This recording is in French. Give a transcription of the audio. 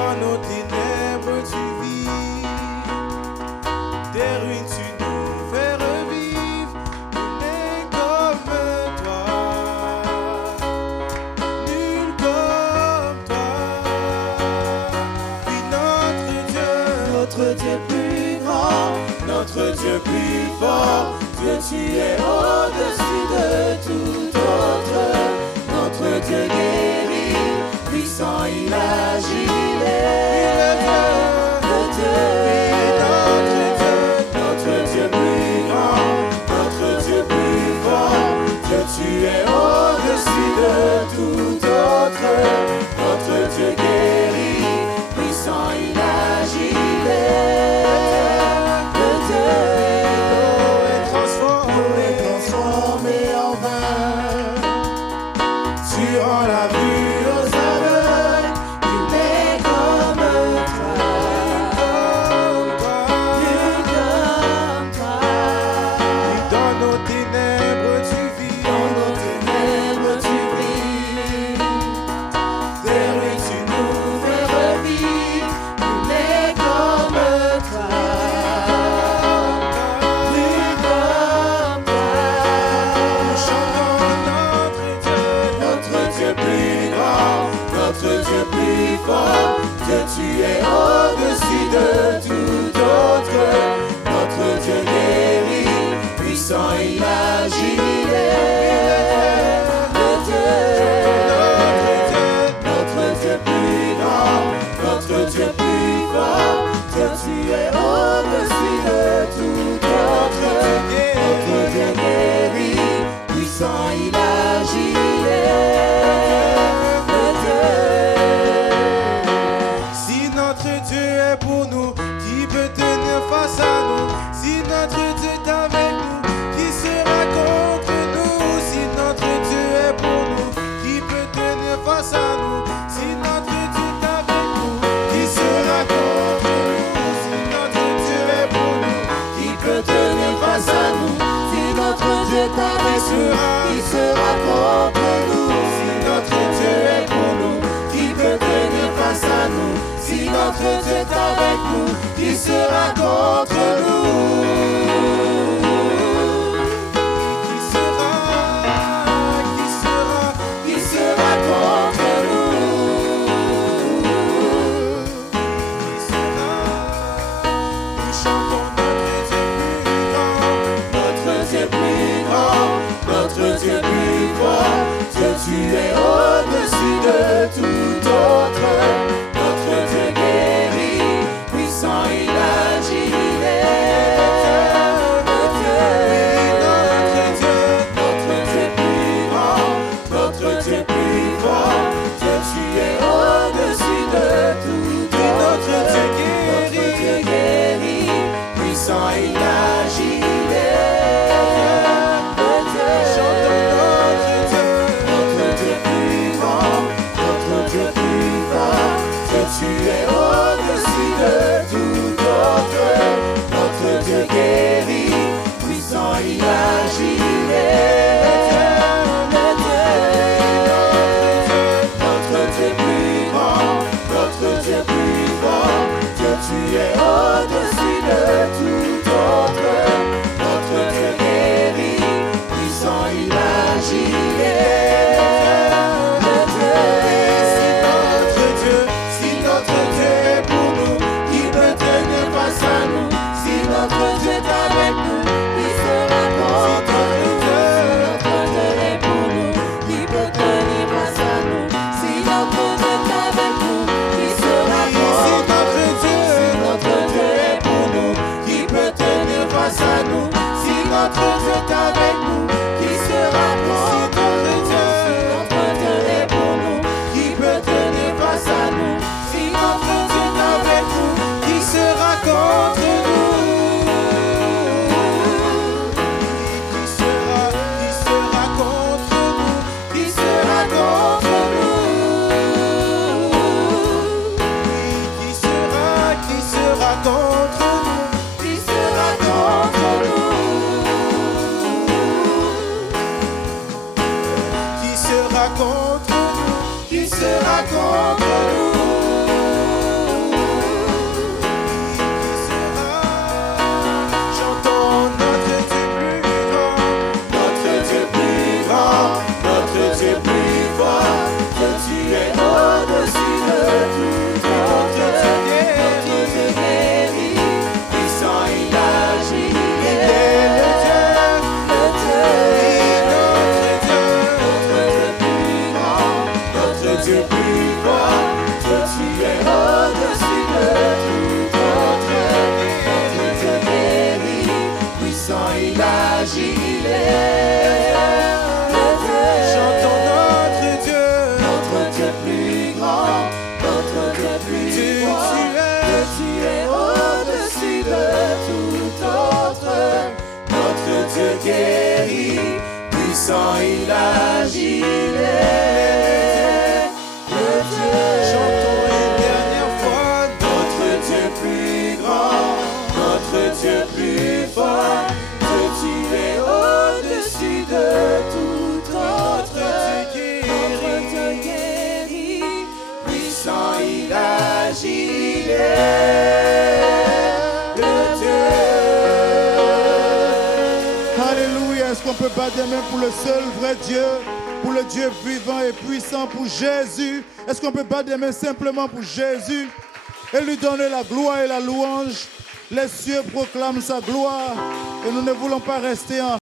Dans nos ténèbres, tu vis. Des ruines, tu nous fais revivre. Nul comme toi. Nul comme toi. Puis notre Dieu plus grand, notre Dieu plus fort. Dieu, tu es au-dessus de tout autre. Notre Dieu guérit, puissant, il agit. Il est le Dieu, notre Dieu plus grand, notre Dieu plus fort. Dieu, tu es au-dessus de tout autre. Notre Dieu guérit, puissant, il agit. Il est le Dieu. Transformé en vin. Tu rends la vue aux aveugles. Il est comme toi. Nul comme toi. Et dans nos ténèbres tu vis. Dans nos ténèbres tu vis. Des ruines tu nous fais revivre. Il est comme toi. Nul comme toi. Nous chantons notre Dieu plus grand, notre Dieu plus fort. Dieu, tu es au-dessus de tout autre. Notre Dieu guérit, puissant, il agit. Il est le Dieu. Notre Dieu plus grand, notre Dieu plus fort. Dieu, tu es au-dessus de tout autre. Notre Dieu guérit, puissant, il agit. Il est le Dieu. Si notre Dieu est pour nous, qui peut tenir face à nous? Si notre Dieu est avec nous, qui sera contre nous? Si notre Dieu est pour nous, qui peut tenir face à nous? Si notre Dieu est avec nous, qui sera contre nous? Si notre Dieu est pour nous, qui peut tenir face à nous? Si notre Dieu est avec nous, qui sera contre nous? Si notre Dieu est pour nous, qui peut tenir face à nous? Si notre Dieu est avec nous, qui sera contre nous? Qui sera contre nous? Qui sera? Nous chantons notre Dieu plus grand, notre Dieu plus fort. Dieu, tu es au-dessus de tout autre. Notre Dieu guérit, puissant, il agit. Il est le Dieu. Notre Dieu plus grand, notre Dieu plus fort. Dieu, tu es au-dessus de tout autre. Notre Dieu guérit, puissant, il agit. Il est le Dieu. Notre Dieu plus grand, notre Dieu plus fort. Dieu, tu es au-dessus de tout autre. Notre Dieu guérit, puissant, il agit. Il est le Dieu. Notre Dieu plus grand, notre Dieu plus fort. Dieu, tu es au-dessus de tout autre. Notre Dieu guérit, puissant, il agit. Il est le Dieu. Si notre Dieu est pour nous, qui peut te guérit, puissant il agit, il est le Dieu. Chantons une dernière fois, notre Dieu plus grand, notre Dieu plus fort, que tu es au-dessus de tout autre. Notre Dieu guérit, puissant il agit, il est le Dieu. Alléluia. Est-ce qu'on peut battre des mains pour le seul vrai Dieu, pour le Dieu vivant et puissant, pour Jésus? Est-ce qu'on peut battre des mains simplement pour Jésus et lui donner la gloire et la louange? Les cieux proclament sa gloire et nous ne voulons pas rester en